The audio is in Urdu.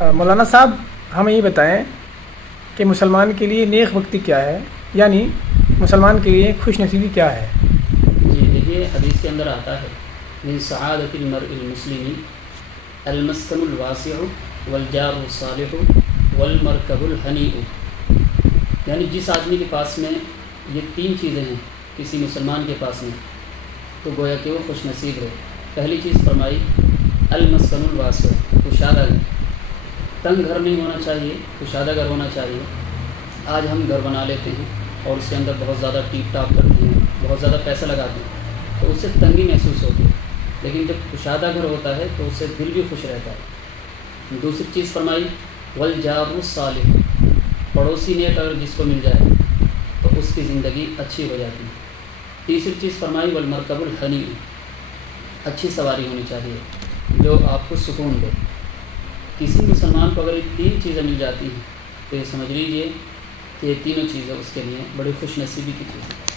مولانا صاحب ہمیں یہ بتائیں کہ مسلمان کے لیے نیک بختی کیا ہے، یعنی مسلمان کے لیے خوش نصیبی کیا ہے؟ جی دیکھیے، حدیث کے اندر آتا ہے من سعادت المرء المسلم المسکن الواسع والجار الصالح والمرکب الحنیء، یعنی جس آدمی کے پاس میں یہ تین چیزیں ہیں کسی مسلمان کے پاس میں، تو گویا کہ وہ خوش نصیب ہے۔ پہلی چیز فرمائی المسکن الواسع، کشادہ گھر، تنگ گھر نہیں ہونا چاہیے، کشادہ گھر ہونا چاہیے۔ آج ہم گھر بنا لیتے ہیں اور اس کے اندر بہت زیادہ ٹیپ ٹاپ کرتے ہیں، بہت زیادہ پیسہ لگاتے ہیں، تو اس سے تنگی محسوس ہوتی ہے، لیکن جب کشادہ گھر ہوتا ہے تو اس سے دل بھی خوش رہتا ہے۔ دوسری چیز فرمائی والجار الصالح، پڑوسی نیک اگر جس کو مل جائے تو اس کی زندگی اچھی ہو جاتی ہے۔ تیسری چیز فرمائی والمرکب الحنیء، اچھی سواری ہونی چاہیے جو آپ کو سکون دے۔ کسی مسلمان کو اگر یہ تین چیزیں مل جاتی ہیں تو یہ سمجھ لیجئے کہ یہ تینوں چیزیں اس کے لیے بڑی خوش نصیبی کی چیزیں ہیں۔